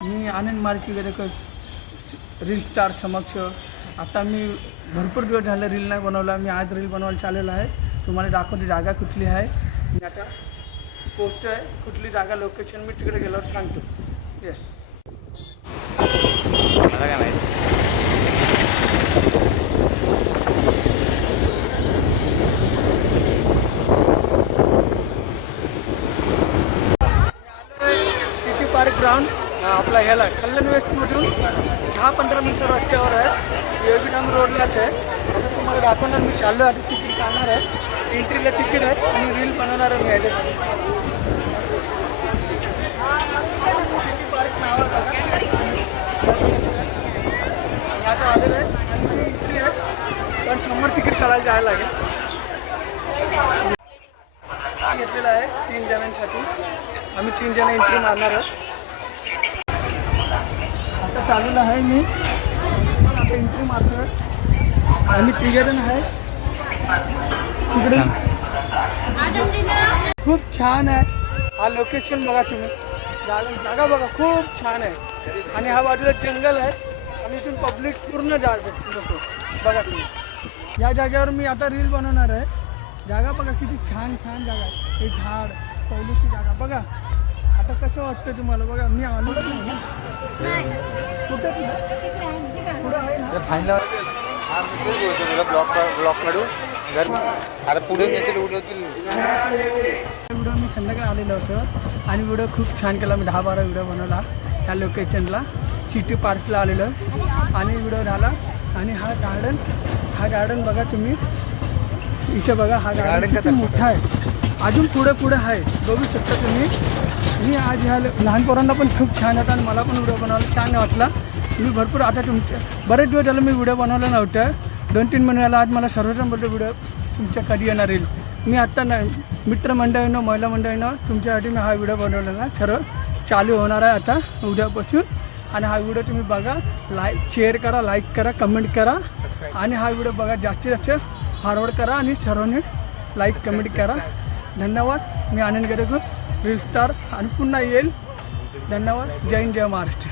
मी आनंद marquee reel star समक्ष आता मी भरपूर दिवस झाले रील नाही बनवला. मी आज रील बनवायला चाललेला आहे. तुम्हाला दाखवते जागा कुठली आहे. मी आता पोस्ट आहे कुठली जागा लोकेशन मी तिकडे गेल्यावर सांगतो. ये मला काय माहिती. सिटी पार्क ग्राउंड आपला ह्याला कल्याण वेस्टमधून 10-15 मिनिटं रस्त्यावर आहे. योगीडाम रोडलाच आहे. आता तुम्हाला दाखवणार मी चाललो आहे. तिकीट काढणार आहे. एंट्रीला तिकीट आहे आणि रील बनवणार आहे मी ह्याच्यामध्ये. सिटी पार्क नावाचं आता आलेलं आहे आणि एंट्री आहे पण समोर तिकीट काढायला जायला लागेल. घेतलेलं आहे 3 जणांसाठी. आम्ही 3 जण एंट्री मारणार आहोत. आता चालूला आहे मी आता एंट्री मारतो. आम्ही 3 जण आहे तिकडे. खूप छान आहे हा लोकेशन. बघा तुम्ही जागा बघा खूप छान आहे आणि हा बाजूला जंगल आहे आणि इथून पब्लिक पूर्ण जागा लोक बघा तुम्ही. या जागेवर मी आता रील बनवणार आहे. जागा बघा किती छान छान जागा आहे. हे झाड पहिलीची जागा बघा. आता कसं वाटतं तुम्हाला बघा. मी आलो कुठे पुढं आहे ना ब्लॉक काढू अरे पुढे नेतील उडवतील. व्हिडिओ मी संध्याकाळी आलेलो होतो आणि व्हिडिओ खूप छान केला. मी 10-12 व्हिडिओ बनवला त्या लोकेशनला. सिटी पार्कला आलेलो आणि व्हिडिओ झाला. आणि हा गार्डन बघा तुम्ही. इथे बघा हा गार्डन किती मोठा आहे. अजून पुढे आहे बघू शकता तुम्ही. मी आज ह्या लहान पोरांना पण खूप छान होता आणि मला पण व्हिडिओ बनवायला छान वाटला. मी भरपूर आता बरेच दिवस झालं मी व्हिडिओ बनवलं नव्हतं. 2-3 महिन्याला आज मला सर्वजण बोलतो व्हिडिओ तुमच्या कधी येणार येईल. मी आत्ता नाही मित्रमंडळीनं महिला मंडळीनं तुमच्यासाठी मी हा व्हिडिओ बनवलेला सर्व चालू होणार आहे आता उद्यापासून. आणि हा व्हिडिओ तुम्ही बघा, शेअर करा, लाईक करा, कमेंट करा आणि हा व्हिडिओ बघा जास्तीत जास्त फॉरवर्ड करा आणि सर्वांनी लाईक कमेंट करा. धन्यवाद. मी आनंद गरेकर रील स्टार आणि पुन्हा येईल. धन्यवाद. जय हिंद, जय महाराष्ट्र.